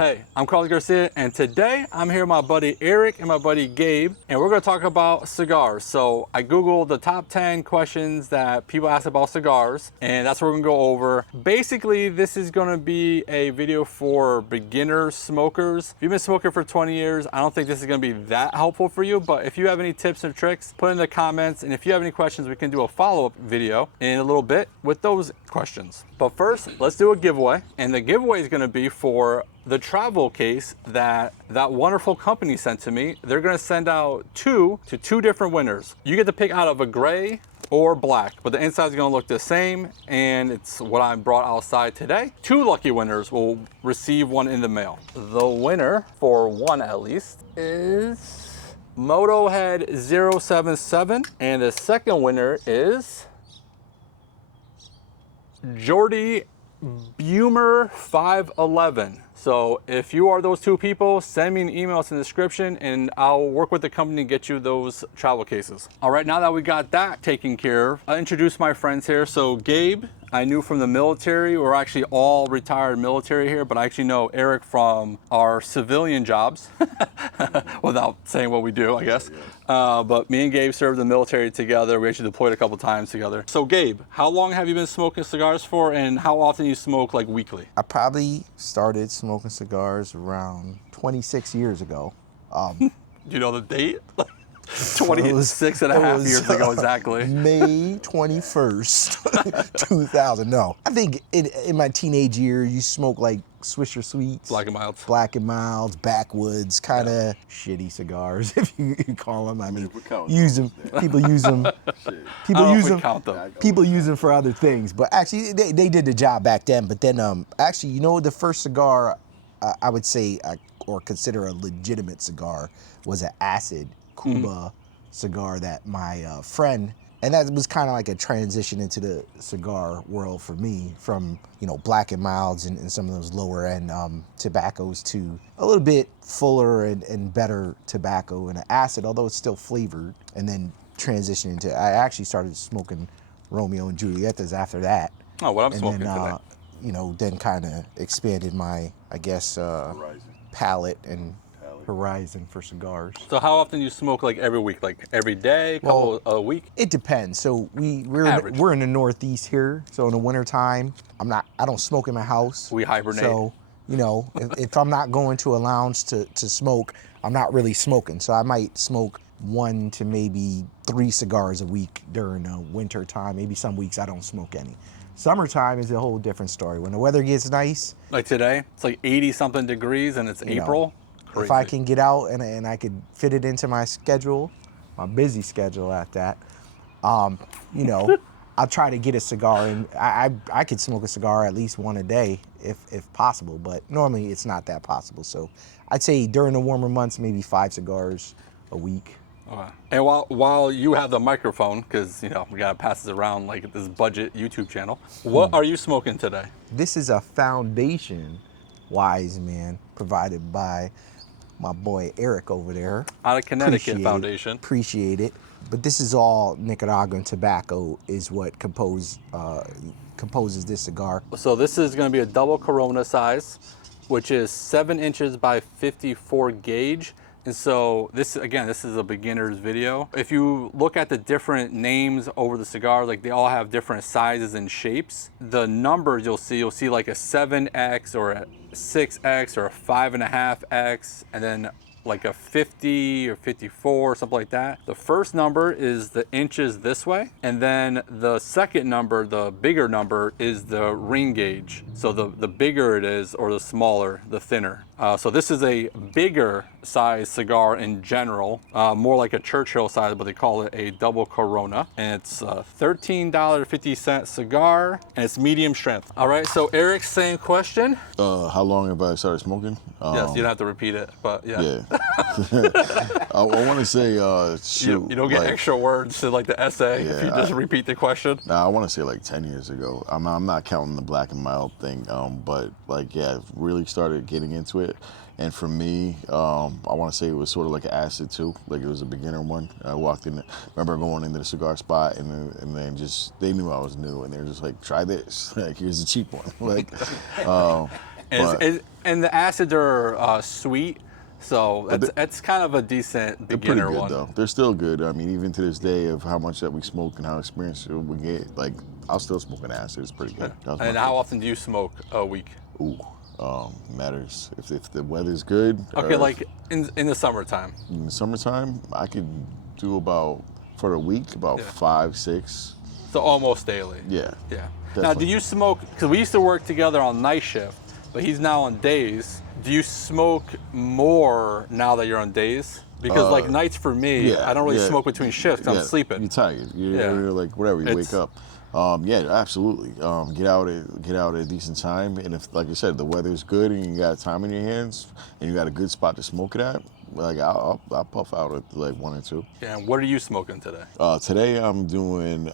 Hey, I'm Carlos Garcia, and today I'm here with my buddy Eric and my buddy Gabe, and we're going to talk about cigars. So I Googled the top 10 questions that people ask about cigars, and that's what we're going to go over. Basically, this is going to be a video for beginner smokers. If you've been smoking for 20 years, I don't think this is going to be that helpful for you, but if you have any tips or tricks, put in the comments, and if you have any questions, we can do a follow-up video in a little bit with those questions. But first, let's do a giveaway, and the giveaway is going to be for the travel case that wonderful company sent to me. They're going to send out two different winners. You get to pick out of a gray or black, but the inside is going to look the same, and it's what I brought outside today. 2 lucky winners will receive one in the mail. The winner, for one at least, is Motohead 077, and the second winner is Jordy Bumer 511. So if you are those 2 people, send me an email in the description and I'll work with the company to get you those travel cases. All right, now that we got that taken care of, I'll introduce my friends here. So Gabe, I knew from the military. We're actually all retired military here, but I actually know Eric from our civilian jobs, without saying what we do, I guess. But me and Gabe served in the military together. We actually deployed a couple times together. So Gabe, how long have you been smoking cigars for, and how often you smoke, like weekly? I probably started smoking cigars around 26 years ago. Do you know the date? 26 and a half years ago exactly. May 21st, 2000. No, I think in my teenage years, you smoke like Swisher Sweets, Black and Milds, backwoods, kind of shitty cigars, if you call them. I mean, use them. People use them. People use them for other things. But actually, they did the job back then. But then, actually, you know, the first cigar I would say or consider a legitimate cigar was an acid Cuba cigar that my friend, and that was kind of like a transition into the cigar world for me, from, you know, Black and Milds and some of those lower end tobaccos to a little bit fuller and better tobacco and an acid, although it's still flavored, and then transitioning into, I actually started smoking Romeo and Julietas after that. Oh, what I'm smoking today. You know, then kind of expanded my, I guess, palate and horizon for cigars. So how often you smoke, like every week, like every day, couple a week? It depends. So we're in the Northeast here. So in the wintertime, I don't smoke in my house. We hibernate. So, you know, if I'm not going to a lounge to smoke, I'm not really smoking. So I might smoke 1 to maybe 3 cigars a week during the winter time. Maybe some weeks I don't smoke any. Summertime is a whole different story. When the weather gets nice. Like today, it's like 80 something degrees and it's April. Crazy. If I can get out and I could fit it into my schedule, my busy schedule at that, you know, I'll try to get a cigar, and I could smoke a cigar at least 1 a day if possible, but normally it's not that possible. So I'd say during the warmer months, maybe 5 cigars a week. Okay. And while you have the microphone, because, you know, we gotta pass this around like this budget YouTube channel, what are you smoking today? This is a Foundation Wise Man provided by my boy Eric over there. Out of Connecticut Foundation. Appreciate it. But this is all Nicaraguan tobacco is what composes this cigar. So this is gonna be a double Corona size, which is 7 inches by 54 gauge. And so this is a beginner's video. If you look at the different names over the cigars, like they all have different sizes and shapes. The numbers you'll see like a 7X or a 6X or a 5.5X, and then like a 50 or 54 or something like that. The first number is the inches this way, and then the second number, the bigger number, is the ring gauge. So the bigger it is, or the smaller, the thinner. So this is a bigger size cigar in general, more like a Churchill size, but they call it a double Corona. And it's a $13.50 cigar, and it's medium strength. All right, so Eric, same question. How long have I started smoking? Yes, you don't have to repeat it, but yeah. Yeah. I want to say, shoot. You don't get extra words to like the essay if you just repeat the question. Nah, I want to say like 10 years ago. I'm not counting the Black and Mild thing, but like, yeah, I've really started getting into it. And for me, I want to say it was sort of like an acid too. Like it was a beginner one. I walked in, remember going into the cigar spot, and then just, they knew I was new, and they were just like, try this. Like, here's a cheap one. Like, And the acids are sweet, so that's kind of a decent beginner they're pretty good, one. though. They're still good. I mean, even to this day, of how much that we smoke and how experienced we get, like, I'll still smoke an acid. It's pretty good. And how often do you smoke a week? Ooh, matters. If the weather's good. Okay, like in the summertime. In the summertime, I could do about, for a week, about 5, 6. So almost daily. Yeah. Yeah. Definitely. Now, do you smoke, because we used to work together on night shift, but he's now on days. Do you smoke more now that you're on days? Because like nights for me, I don't really smoke between shifts. I'm sleeping. You're tired. You're like, whatever, you wake up. Yeah, absolutely. Get out at a decent time, and if, like I said, the weather's good and you got time in your hands and you got a good spot to smoke it at, like I'll puff out at like 1 or 2. Yeah. And what are you smoking today? Today I'm doing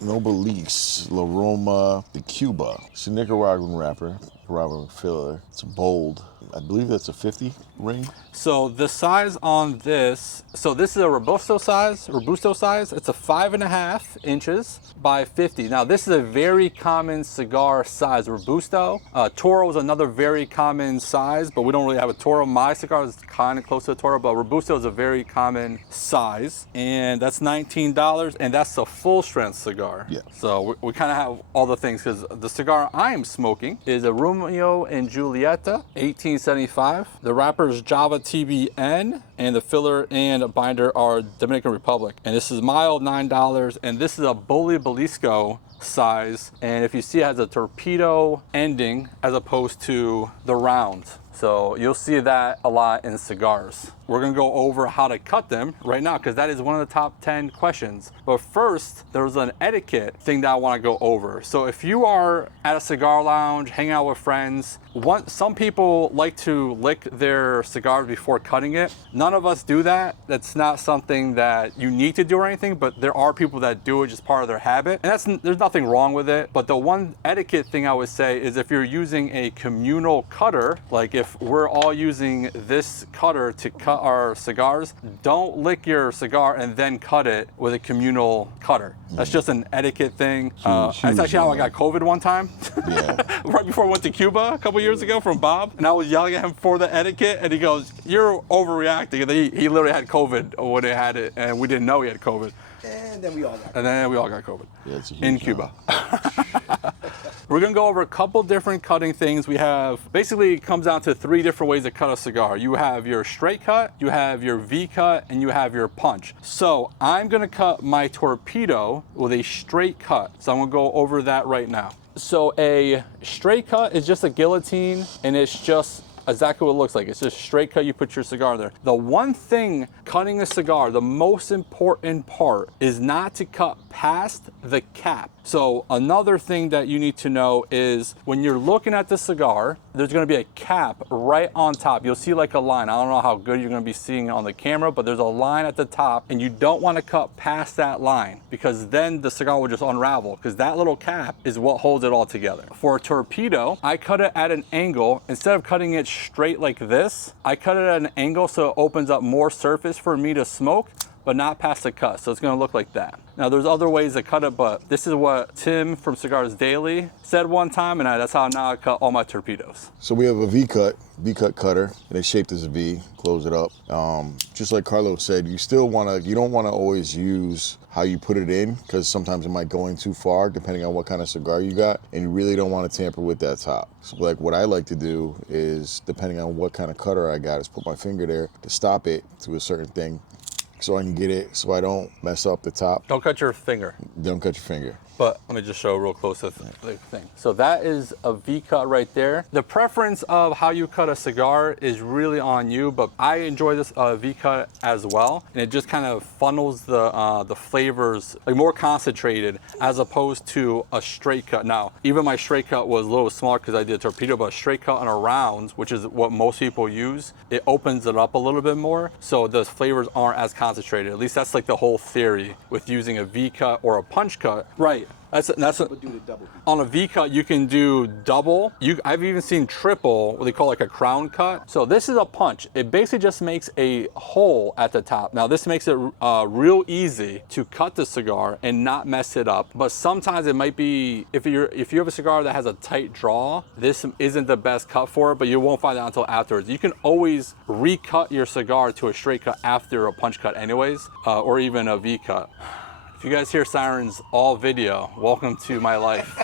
Nobilis La Roma de Cuba. It's a Nicaraguan wrapper, Nicaraguan filler. It's a bold. I believe that's a 50 ring. So the size on this, so this is a Robusto size. It's a 5.5 inches by 50. Now this is a very common cigar size, Robusto. Toro is another very common size, but we don't really have a Toro. My cigar is kind of close to a Toro, but Robusto is a very common size. And that's $19, and that's a full strength cigar. Yeah. So we kind of have all the things, because the cigar I am smoking is a Romeo and Julieta, 1875. The wrapper is Java TBN, and the filler and binder are Dominican Republic. And this is mild, $9, and this is a Bully Belisco size. And if you see, it has a torpedo ending as opposed to the round. So you'll see that a lot in cigars. We're gonna go over how to cut them right now, because that is one of the top 10 questions. But first, there's an etiquette thing that I wanna go over. So if you are at a cigar lounge, hanging out with friends, some people like to lick their cigars before cutting it. None of us do that. That's not something that you need to do or anything, but there are people that do it just part of their habit. And there's nothing wrong with it. But the one etiquette thing I would say is, if you're using a communal cutter, like if we're all using this cutter to cut our cigars, don't lick your cigar and then cut it with a communal cutter. That's just an etiquette thing. That's actually how I got COVID one time. Yeah. Right before I went to Cuba a couple years ago from Bob, and I was yelling at him for the etiquette, and he goes, "You're overreacting." And he literally had COVID when he had it, and we didn't know he had COVID. And then we all got. COVID. Yeah, it's a huge in Cuba. We're gonna go over a couple different cutting things. We have, basically it comes down to 3 different ways to cut a cigar. You have your straight cut, you have your V cut, and you have your punch. So I'm gonna cut my torpedo with a straight cut. So I'm gonna go over that right now. So a straight cut is just a guillotine, and it's just exactly what it looks like. It's just straight cut, you put your cigar in there. The one thing cutting a cigar, the most important part, is not to cut past the cap. So another thing that you need to know is, when you're looking at the cigar, there's gonna be a cap right on top. You'll see like a line. I don't know how good you're gonna be seeing on the camera, but there's a line at the top, and you don't wanna cut past that line, because then the cigar will just unravel, because that little cap is what holds it all together. For a torpedo, I cut it at an angle. Instead of cutting it straight like this, I cut it at an angle so it opens up more surface for me to smoke, but not past the cut. So it's gonna look like that. Now there's other ways to cut it, but this is what Tim from Cigars Daily said one time, and that's how now I cut all my torpedoes. So we have a V-cut cutter, and it's shaped as a V, close it up. Just like Carlos said, you don't wanna always use how you put it in, because sometimes it might go in too far depending on what kind of cigar you got, and you really don't wanna tamper with that top. So like what I like to do is, depending on what kind of cutter I got, is put my finger there to stop it to a certain thing, so I can get it, so I don't mess up the top. Don't cut your finger. Don't cut your finger. But let me just show real close to the thing. So that is a V cut right there. The preference of how you cut a cigar is really on you, but I enjoy this V cut as well. And it just kind of funnels the flavors, like more concentrated, as opposed to a straight cut. Now, even my straight cut was a little smaller because I did a torpedo, but a straight cut on a round, which is what most people use, it opens it up a little bit more, so the flavors aren't as concentrated. At least that's like the whole theory with using a V cut or a punch cut. Right. That's But do the double. on a V cut. You can do double. I've even seen triple, what they call like a crown cut. So this is a punch. It basically just makes a hole at the top. Now this makes it real easy to cut the cigar and not mess it up. But sometimes it might be, if you have a cigar that has a tight draw, this isn't the best cut for it. But you won't find out until afterwards. You can always recut your cigar to a straight cut after a punch cut, anyways, or even a V cut. If you guys hear sirens all video, welcome to my life.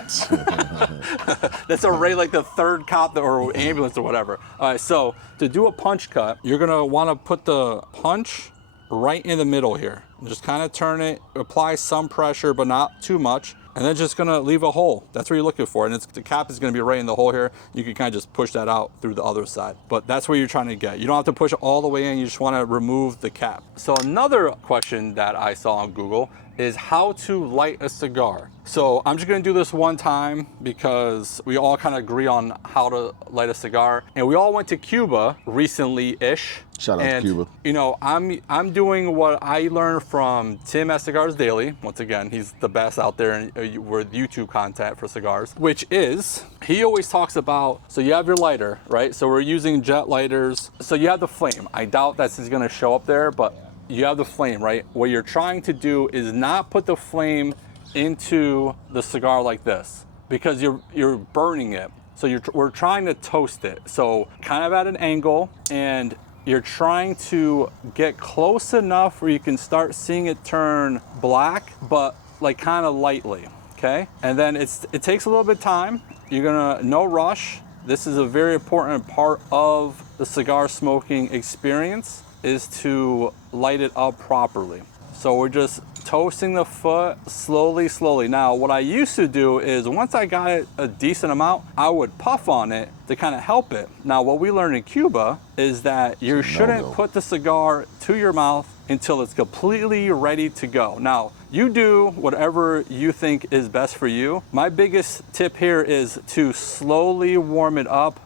That's already like the third cop or ambulance or whatever. All right, so to do a punch cut, you're gonna wanna put the punch right in the middle here. Just kind of turn it, apply some pressure, but not too much. And then just gonna leave a hole. That's what you're looking for. And the cap is gonna be right in the hole here. You can kind of just push that out through the other side. But that's what you're trying to get. You don't have to push it all the way in, you just wanna remove the cap. So another question that I saw on Google is how to light a cigar. So I'm just gonna do this one time because we all kind of agree on how to light a cigar. And we all went to Cuba recently-ish. Shout out to Cuba. You know, I'm doing what I learned from Tim at Cigars Daily. Once again, he's the best out there with YouTube content for cigars, which is, he always talks about, so you have your lighter, right? So we're using jet lighters. So you have the flame. I doubt this is gonna show up there, but you have the flame, right? What you're trying to do is not put the flame into the cigar like this, because you're burning it. So we're trying to toast it. So kind of at an angle, and you're trying to get close enough where you can start seeing it turn black, but like kind of lightly, okay? And then it takes a little bit of time. You're gonna, no rush. This is a very important part of the cigar smoking experience, is to light it up properly. So we're just toasting the foot slowly, slowly. Now, what I used to do is once I got it a decent amount, I would puff on it to kind of help it. Now, what we learned in Cuba is that you shouldn't put the cigar to your mouth until it's completely ready to go. Now, you do whatever you think is best for you. My biggest tip here is to slowly warm it up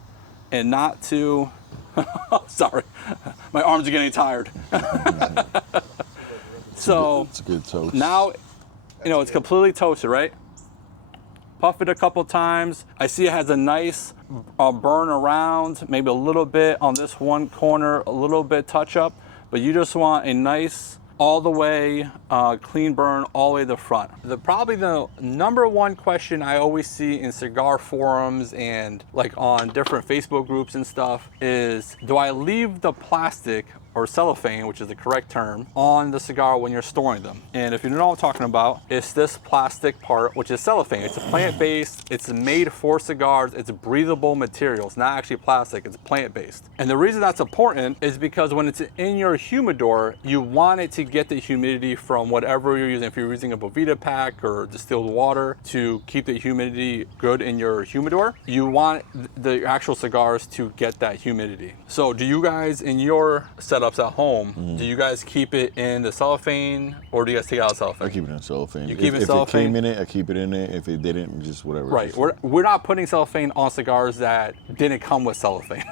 and not to, sorry, my arms are getting tired. So it's a good toast. Now, you know, it's completely toasted, right? Puff it a couple times. I see it has a nice burn around, maybe a little bit on this one corner, a little bit touch up, but you just want a nice all the way clean burn all the way to the front. Probably the number one question I always see in cigar forums and like on different Facebook groups and stuff is, do I leave the plastic or cellophane, which is the correct term, on the cigar when you're storing them? And if you know what I'm talking about, it's this plastic part, which is cellophane. It's a plant-based, it's made for cigars, it's breathable material. It's not actually plastic, it's plant-based. And the reason that's important is because when it's in your humidor, you want it to get the humidity from whatever you're using. If you're using a Bovita pack or distilled water to keep the humidity good in your humidor, you want the actual cigars to get that humidity. So do you guys in your setup at home, do you guys keep it in the cellophane or do you guys take out the cellophane? I keep it in cellophane. You keep it in If cellophane? it came in it, I keep it in it. If it didn't, just whatever. Right. We're not putting cellophane on cigars that didn't come with cellophane.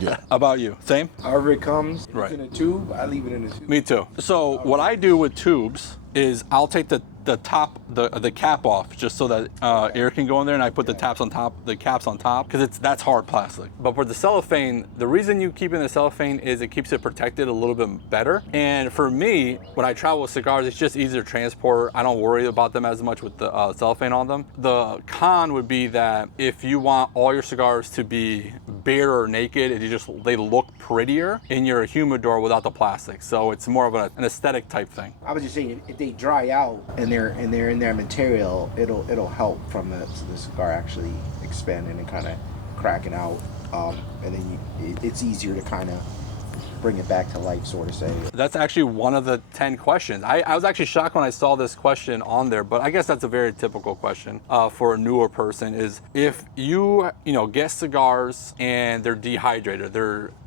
Yeah. About you? Same? However it comes, Right. in a tube, I leave it in a tube. Me too. So what I do with tubes is I'll take the top, the cap off, just so that air can go in there, and I put the caps on top, because that's hard plastic. But for the cellophane, the reason you keep in the cellophane is it keeps it protected a little bit better. And for me, when I travel with cigars, it's just easier to transport. I don't worry about them as much with the cellophane on them. The con would be that if you want all your cigars to be bare or naked, they look prettier in your humidor without the plastic. So it's more of an aesthetic type thing. I was just saying, if they dry out and they're in their material, it'll help from the cigar actually expanding and kind of cracking out, and then it's easier to kind of bring it back to life, sort of say. That's actually one of the 10 questions. I was actually shocked when I saw this question on there, but I guess that's a very typical question for a newer person, is if you get cigars and they're dehydrated,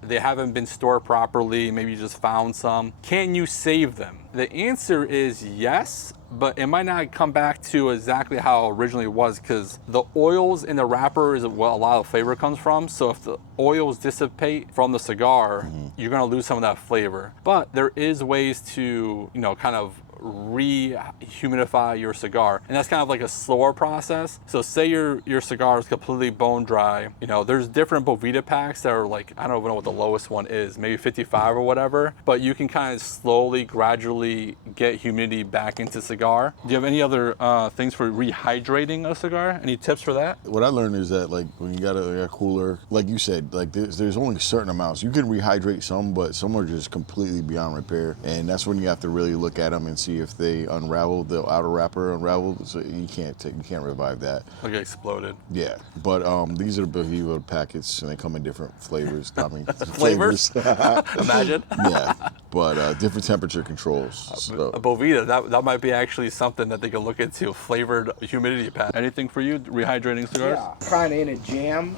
they haven't been stored properly, maybe you just found some, can you save them? The answer is yes, but it might not come back to exactly how it originally was, because the oils in the wrapper is where a lot of flavor comes from. So if the oils dissipate from the cigar, you're gonna lose some of that flavor. But there is ways to, kind of re-humidify your cigar. And that's kind of like a slower process. So say your cigar is completely bone dry. You know, there's different Boveda packs that are like, I don't even know what the lowest one is, maybe 55 or whatever, but you can kind of slowly, gradually get humidity back into cigar. Do you have any other things for rehydrating a cigar? Any tips for that? What I learned is that like when you got a cooler, like you said, like there's only certain amounts. You can rehydrate some, but some are just completely beyond repair. And that's when you have to really look at them and see if they unravel, the outer wrapper unraveled. So you can't revive that. Like it exploded. Yeah, but these are the Boveda packets, and they come in different flavors. I mean, Flavors? Imagine. Yeah, but different temperature controls. So. A Boveda, that might be actually something that they could look into, flavored humidity pad. Anything for you, rehydrating cigars? Yeah, kind of in a jam,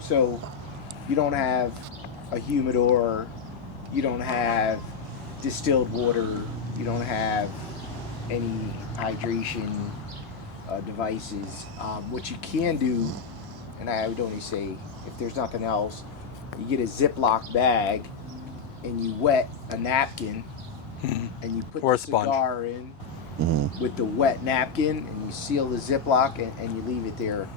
so you don't have a humidor, you don't have distilled water, you don't have any hydration devices. What you can do, and I would only say if there's nothing else, you get a Ziploc bag and you wet a napkin and you put or a the sponge. cigar in with the wet napkin and you seal the Ziploc and you leave it there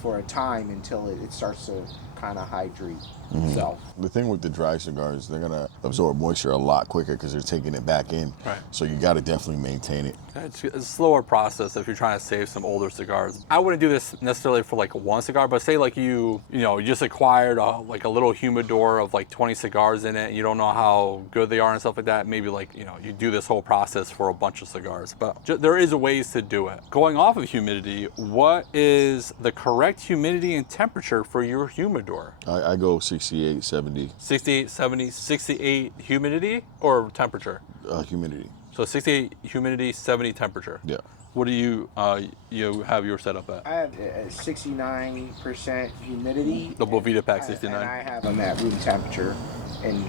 for a time until it starts to kind of hydrate itself. The thing with the dry cigars, they're gonna absorb moisture a lot quicker because they're taking it back in. Right. So you got to definitely maintain it. It's a slower process if you're trying to save some older cigars. I wouldn't do this necessarily for like one cigar, but say like you just acquired like a little humidor of like 20 cigars in it and you don't know how good they are and stuff like that. Maybe like, you do this whole process for a bunch of cigars, but there is ways to do it. Going off of humidity, what is the correct humidity and temperature for your humidor? I go 68, 70. 68, 70, 68 humidity or temperature? Humidity. So 68 humidity, 70 temperature. Yeah. What do you have your setup at? I have 69% humidity. The Boveda pack 69. And I have them at room temperature. And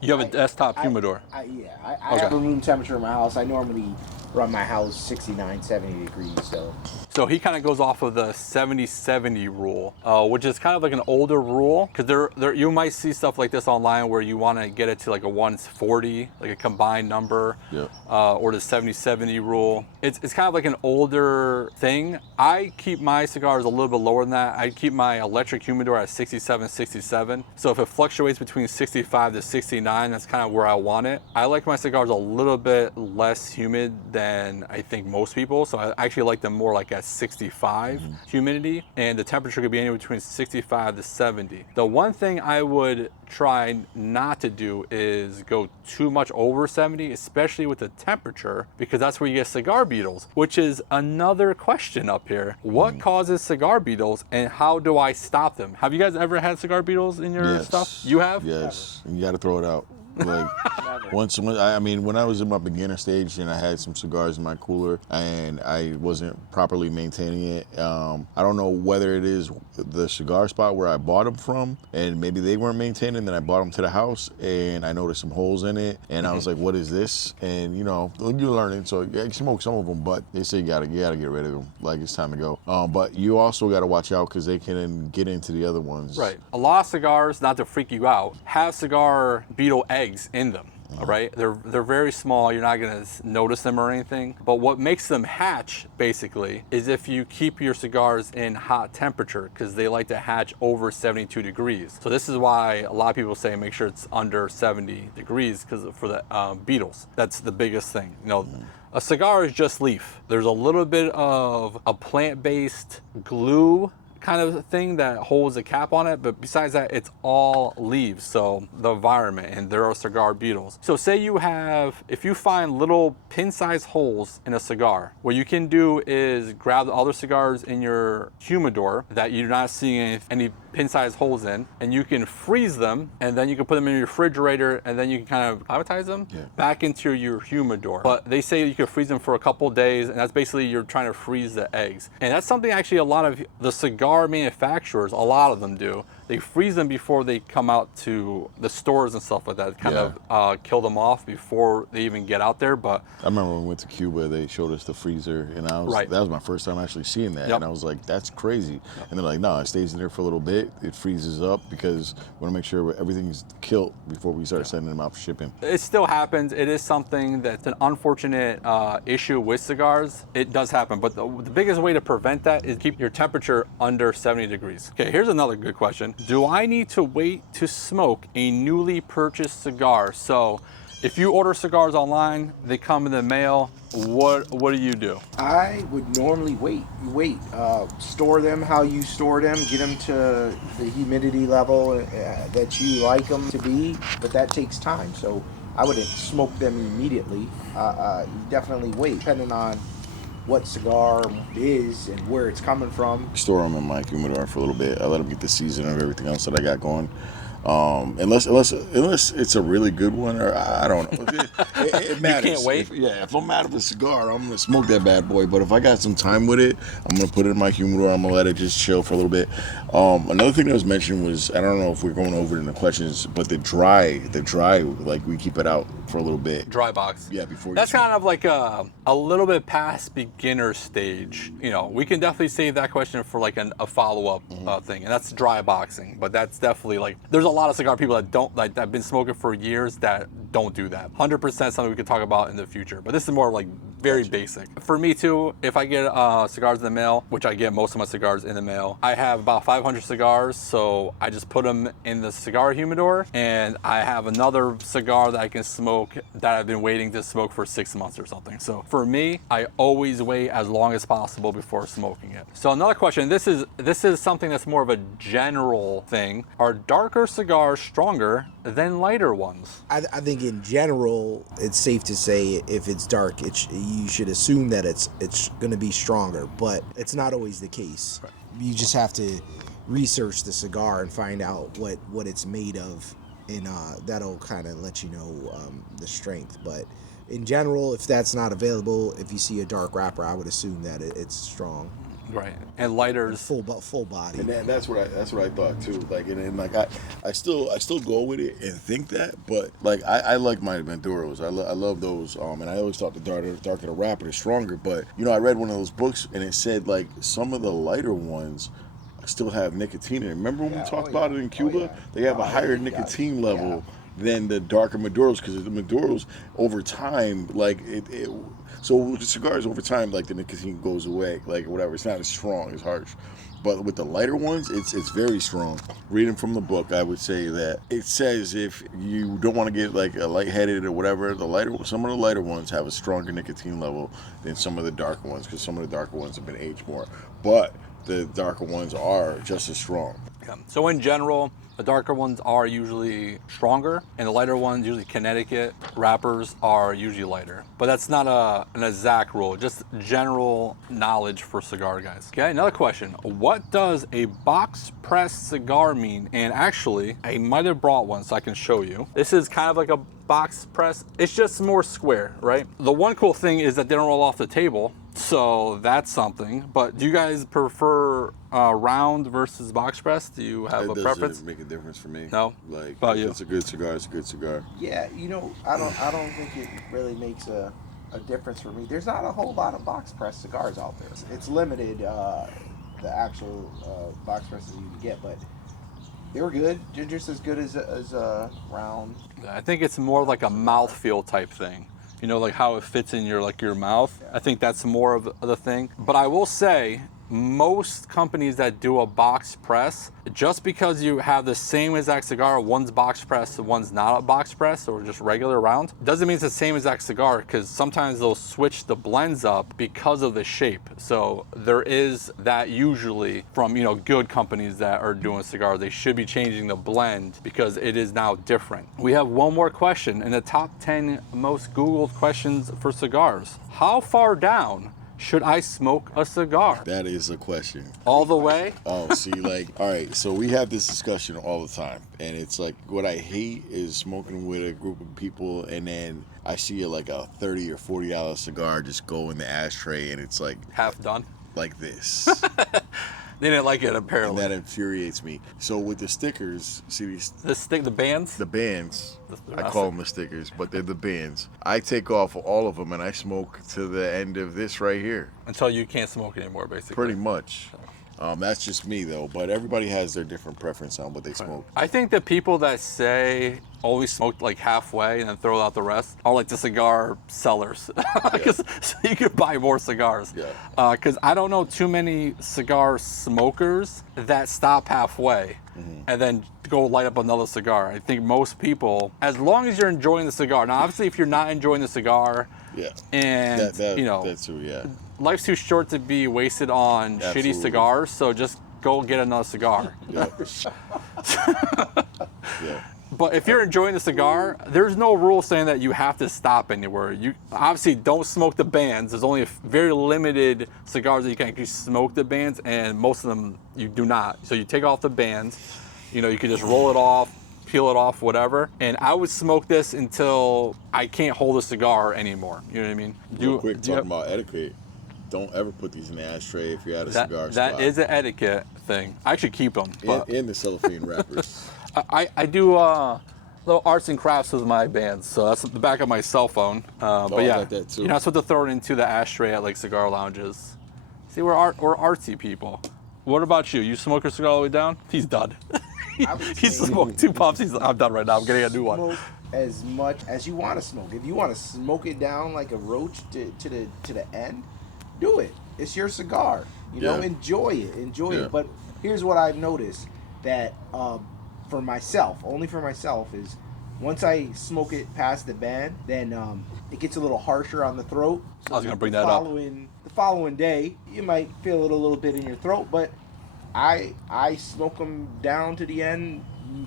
you have a desktop humidor. I have a room temperature in my house. I normally run my house 69, 70 degrees. So he kind of goes off of the 70-70 rule, which is kind of like an older rule, because you might see stuff like this online where you want to get it to like a 140, like a combined number, or the 70-70 rule. It's kind of like an older thing. I keep my cigars a little bit lower than that. I keep my electric humidor at 67-67. So if it fluctuates between 65 to 69, that's kind of where I want it. I like my cigars a little bit less humid than I think most people. So I actually like them more like at 65 humidity, and the temperature could be anywhere between 65 to 70. The one thing I would try not to do is go too much over 70, especially with the temperature, because that's where you get cigar beetles, which is another question up here. What causes cigar beetles and how do I stop them? Have you guys ever had cigar beetles in your stuff? You have? Yes. You got to throw it out. Like when I was in my beginner stage and I had some cigars in my cooler and I wasn't properly maintaining it, I don't know whether it is the cigar spot where I bought them from and maybe they weren't maintaining. Then I brought them to the house and I noticed some holes in it and I was like, what is this? And you're learning, so I smoke some of them, but they say you gotta get rid of them, like it's time to go. But you also gotta watch out because they can get into the other ones. Right. A lot of cigars, not to freak you out, have cigar beetle eggs in them. All right, they're very small. You're not gonna notice them or anything. But what makes them hatch, basically, is if you keep your cigars in hot temperature, because they like to hatch over 72 degrees. So this is why a lot of people say make sure it's under 70 degrees, because for the beetles. That's the biggest thing. A cigar is just leaf. There's a little bit of a plant-based glue kind of thing that holds a cap on it, but besides that, it's all leaves, so the environment, and there are cigar beetles. So say if you find little pin-sized holes in a cigar, what you can do is grab the other cigars in your humidor that you're not seeing any pin-sized holes in, and you can freeze them, and then you can put them in your refrigerator, and then you can kind of climatize them back into your humidor. But they say you can freeze them for a couple days, and that's basically you're trying to freeze the eggs. And that's something actually a lot of the cigar manufacturers, a lot of them do. they freeze them before they come out to the stores and stuff like that. Kind of kill them off before they even get out there. But I remember when we went to Cuba, they showed us the freezer, and that was my first time actually seeing that. And I was like, that's crazy. And they're like, no, it stays in there for a little bit. It freezes up because we want to make sure everything's killed before we start sending them out for shipping. It still happens. It is something that's an unfortunate issue with cigars. It does happen, but the biggest way to prevent that is keep your temperature under 70 degrees. Okay, here's another good question. Do I need to wait to smoke a newly purchased cigar? So if you order cigars online, they come in the mail, what do you do? I would normally wait. Store them how you store them. Get them to the humidity level that you like them to be. But that takes time, so I wouldn't smoke them immediately. You definitely wait, depending on what cigar it is and where it's coming from. Store them in my humidor for a little bit. I let them get the season of everything else that I got going. Unless it's a really good one, or I don't know. It matters. You can't wait? If I'm out of a cigar, I'm gonna smoke that bad boy. But if I got some time with it, I'm gonna put it in my humidor. I'm gonna let it just chill for a little bit. Another thing that was mentioned was, I don't know if we're going over it in the questions, but the dry, like we keep it out for a little bit. Dry box. Yeah, before. That's kind of like a little bit past beginner stage. You know, we can definitely save that question for like a follow-up thing, and that's dry boxing. But that's definitely like, there's a lot of cigar people that don't, like, that have been smoking for years that don't do that. 100% something we could talk about in the future, but this is more like very basic. For me too, if I get cigars in the mail, which I get most of my cigars in the mail, I have about 500 cigars, so I just put them in the cigar humidor, and I have another cigar that I can smoke that I've been waiting to smoke for 6 months or something. So for me, I always wait as long as possible before smoking it. So another question, this is something that's more of a general thing. Are darker cigars stronger than lighter ones? I think in general, it's safe to say if it's dark, you should assume that it's going to be stronger, but it's not always the case. Right. You just have to research the cigar and find out what it's made of, and that'll kind of let you know the strength. But in general, if that's not available, if you see a dark wrapper, I would assume that it's strong. Right, and lighters, full body, and that's what I thought too. Like, and like I still go with it and think that, but like I like my Maduros. I love those. And I always thought the darker the wrapper, the stronger. But you know, I read one of those books and it said like some of the lighter ones still have nicotine in it. Remember when we talked about it in Cuba? They have a higher nicotine level than the darker Maduros, because the Maduros over time, like so with the cigars over time, like the nicotine goes away, like whatever. It's not as strong, as harsh. But with the lighter ones, it's very strong. Reading from the book, I would say that it says if you don't want to get like a lightheaded or whatever, some of the lighter ones have a stronger nicotine level than some of the darker ones, because some of the darker ones have been aged more. But the darker ones are just as strong. Yeah. So in general, the darker ones are usually stronger, and the lighter ones, usually Connecticut wrappers, are usually lighter. But that's not an exact rule, just general knowledge for cigar guys. Okay, another question. What does a box press cigar mean? And actually, I might have brought one so I can show you. This is kind of like a box press. It's just more square, right? The one cool thing is that they don't roll off the table, so that's something. But do you guys prefer round versus box press? Do you have a preference? It doesn't make a difference for me. No? Like, About if you? it's a good cigar, it's a good cigar. Yeah, you know, I don't think it really makes a difference for me. There's not a whole lot of box press cigars out there. It's limited, the actual box presses you can get, but they were good. Ginger's as good as a round. I think it's more like a mouthfeel type thing. You know, like how it fits in your mouth. Yeah. I think that's more of the thing. But I will say, most companies that do a box press, just because you have the same exact cigar, one's box press, one's not a box press, or just regular round, doesn't mean it's the same exact cigar, because sometimes they'll switch the blends up because of the shape. So there is that usually from, you know, good companies that are doing cigars. They should be changing the blend because it is now different. We have one more question in the top 10 most Googled questions for cigars. How far down should I smoke a cigar? That is a question. All the way? Oh, see, like, all right, so we have this discussion all the time, and it's like, what I hate is smoking with a group of people, and then I see like a $30 or $40 cigar just go in the ashtray, and it's like half done. Like this. They didn't like it And apparently. that infuriates me. So with the stickers, see these The bands. the bands, The I call them the stickers, but they're the bands. I take off all of them and I smoke to the end of this right here. Until you can't smoke anymore, basically. Pretty much. That's just me though, but everybody has their different preference on what they smoke. I think the people that say always smoke like halfway and then throw out the rest are like the cigar sellers, because so you could buy more cigars. Yeah. Because I don't know too many cigar smokers that stop halfway and then go light up another cigar. I think most people, as long as you're enjoying the cigar. Now, obviously, if you're not enjoying the cigar, Yeah. and you know, that's true. Yeah. life's too short to be wasted on Absolutely. shitty cigars. So just go get another cigar. Yeah. Yeah. But if you're enjoying the cigar, there's no rule saying that you have to stop anywhere. You obviously don't smoke the bands. There's only a very limited cigars that you can actually smoke the bands, and most of them you do not. So you take off the bands. You know, you can just roll it off, peel it off, whatever. And I would smoke this until I can't hold a cigar anymore. You know what I mean? Real quick, talking about etiquette. Don't ever put these in the ashtray if you're at a cigar spot. That is an etiquette thing. I actually keep them. But in the cellophane wrappers. I do little arts and crafts with my bands, so that's the back of my cell phone. But I yeah, got that too. you're not supposed to throw it into the ashtray at like cigar lounges. See, we're artsy people. What about you? You smoke your cigar all the way down? He's done. He smoked 2 puffs. I'm done right now. I'm getting a new one. Smoke as much as you want to smoke. If you want to smoke it down like a roach to the end, do it. It's your cigar. You know, enjoy it. Enjoy it. But here's what I've noticed that for myself, only for myself, is once I smoke it past the band, then it gets a little harsher on the throat. So I was gonna bring that up. The following day, you might feel it a little bit in your throat, but I smoke them down to the end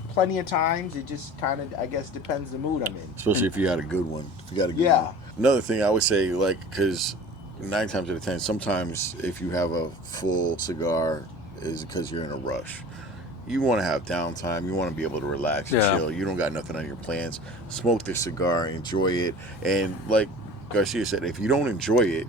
plenty of times. It just kind of, I guess, depends the mood I'm in. Especially if you got a good one. If you got a good one. Another thing I would say, like, because 9 times out of 10, sometimes if you have a full cigar, is because you're in a rush. You want to have downtime. You want to be able to relax and chill. You don't got nothing on your plans. Smoke this cigar, enjoy it. And like Garcia said, if you don't enjoy it,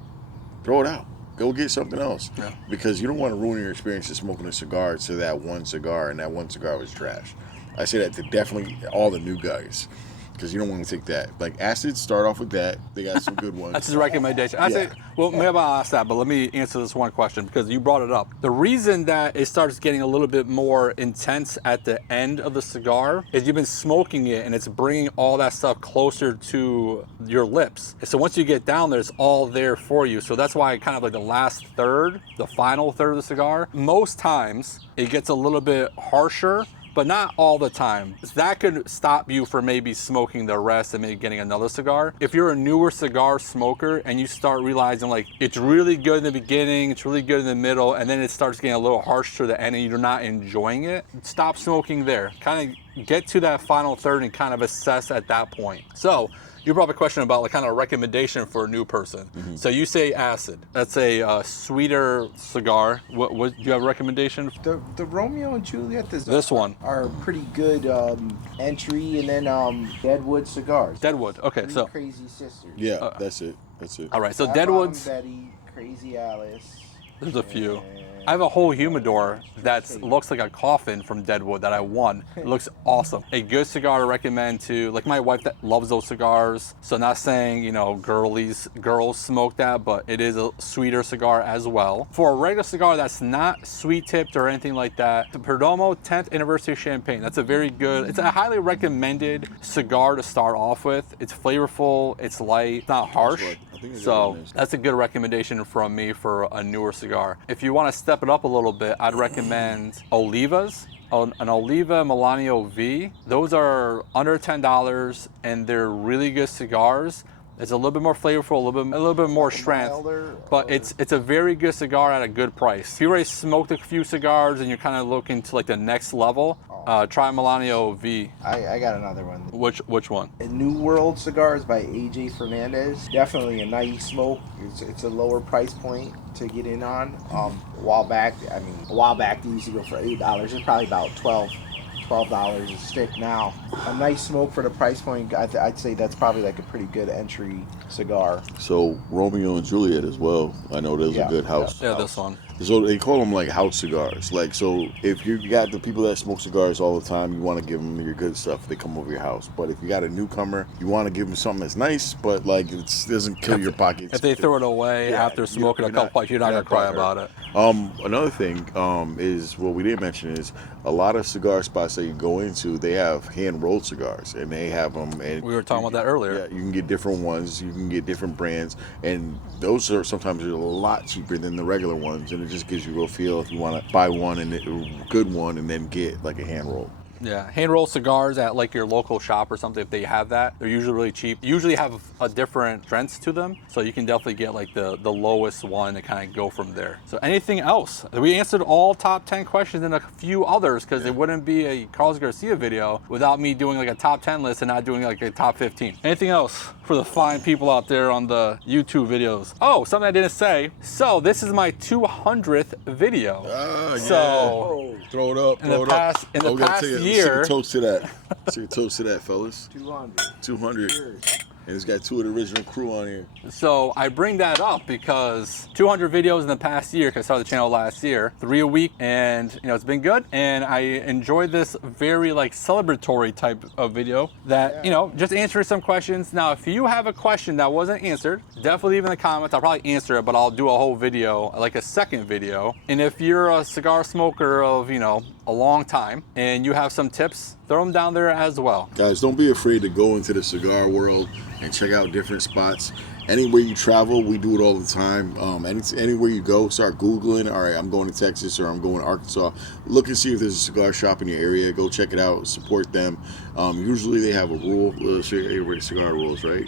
throw it out. Go get something else. Yeah. Because you don't want to ruin your experience of smoking a cigar to that one cigar, and that one cigar was trash. I say that to definitely all the new guys, because you don't want to take that. Like Acid, start off with that. They got some good ones. That's his recommendation. I say, well, maybe I'll ask that, but let me answer this one question because you brought it up. The reason that it starts getting a little bit more intense at the end of the cigar is you've been smoking it and it's bringing all that stuff closer to your lips. So once you get down there, it's all there for you. So that's why kind of like the last third, the final third of the cigar, most times it gets a little bit harsher, but not all the time. That could stop you from maybe smoking the rest and maybe getting another cigar. If you're a newer cigar smoker and you start realizing like it's really good in the beginning, it's really good in the middle, and then it starts getting a little harsh to the end and you're not enjoying it, stop smoking there. Kind of get to that final third and kind of assess at that point. So you brought up a question about like kind of a recommendation for a new person. So you say Acid. That's a sweeter cigar. What do you have a recommendation? The Romeo and Juliet this one are pretty good entry, and then Deadwood cigars. Deadwood. Okay, so Crazy Sisters. Yeah, that's it. All right, so Bad Deadwood's. Mom Betty, Crazy Alice. There's a few. I have a whole humidor that looks like a coffin from Deadwood that I won. It looks awesome. A good cigar to recommend to, like my wife that loves those cigars. So not saying, you know, girls smoke that, but it is a sweeter cigar as well. For a regular cigar that's not sweet tipped or anything like that, the Perdomo 10th Anniversary Champagne. That's a very good, it's a highly recommended cigar to start off with. It's flavorful, it's light, it's not harsh. So that's a good recommendation from me for a newer cigar. If you want to step it up a little bit, I'd recommend Olivas. An Oliva Milanio V. Those are under $10 and they're really good cigars. It's a little bit more flavorful, a little bit more strength, but it's a very good cigar at a good price. If you already smoked a few cigars and you're kind of looking to like the next level, try Milanio V. I got another one. Which one? New World Cigars by AJ Fernandez. Definitely a nice smoke. It's a lower price point to get in on. A while back they used to go for $8. It's probably about $12 a stick now. A nice smoke for the price point. I'd say that's probably like a pretty good entry cigar. So Romeo and Juliet as well. I know there's a good house. Yeah, this one. So they call them like house cigars. Like, so if you got the people that smoke cigars all the time, you want to give them your good stuff. They come over your house. But if you got a newcomer, you want to give them something that's nice, but like it doesn't kill your pockets. If they throw it away after smoking a couple pipes, you're not gonna cry about it. Another thing is what we didn't mention is a lot of cigar spots that you go into, they have hand rolled cigars, and they have them. And we were talking about that earlier. Yeah, you can get different ones, you can get different brands, and those are sometimes a lot cheaper than the regular ones, and it just gives you a real feel if you want to buy one and a good one, and then get like a hand roll. Yeah, hand rolled cigars at like your local shop or something, if they have that, they're usually really cheap. Usually have a different strengths to them, so you can definitely get like the lowest one and kind of go from there. So anything else? We answered all top 10 questions and a few others, because it wouldn't be a Carlos Garcia video without me doing like a top 10 list and not doing like a top 15. Anything else for the fine people out there on the YouTube videos? Oh, something I didn't say. So this is my 200th video. So throw it up. In the past year. Toast to that. Toast to that, fellas. 200. And it's got 2 of the original crew on here. So I bring that up because 200 videos in the past year, because I started the channel last year, 3 a week, and you know, it's been good. And I enjoyed this very like celebratory type of video that, you know, just answering some questions. Now, if you have a question that wasn't answered, definitely leave in the comments. I'll probably answer it, but I'll do a whole video, like a second video. And if you're a cigar smoker of, you know, a long time and you have some tips, throw them down there as well. Guys, don't be afraid to go into the cigar world and check out different spots. Anywhere you travel, we do it all the time. Anywhere you go, start Googling, all right, I'm going to Texas or I'm going to Arkansas. Look and see if there's a cigar shop in your area. Go check it out, support them. Usually they have a rule, everybody cigar rules, right?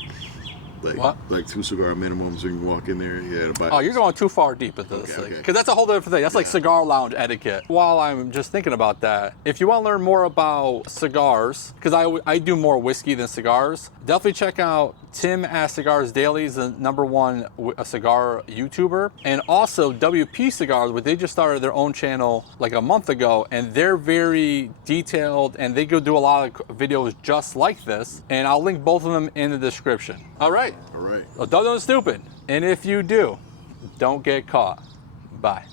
Like 2 cigar minimums when you walk in there. Yeah. Oh, you're going too far deep at this, because that's a whole different thing. That's like cigar lounge etiquette. While I'm just thinking about that, if you want to learn more about cigars, because I do more whiskey than cigars, definitely check out Tim at Cigars Daily, is the #1 cigar YouTuber, and also WP Cigars, but they just started their own channel like a month ago, and they're very detailed, and they go do a lot of videos just like this, and I'll link both of them in the description. All right. All right. Well, don't do stupid, and if you do, don't get caught. Bye.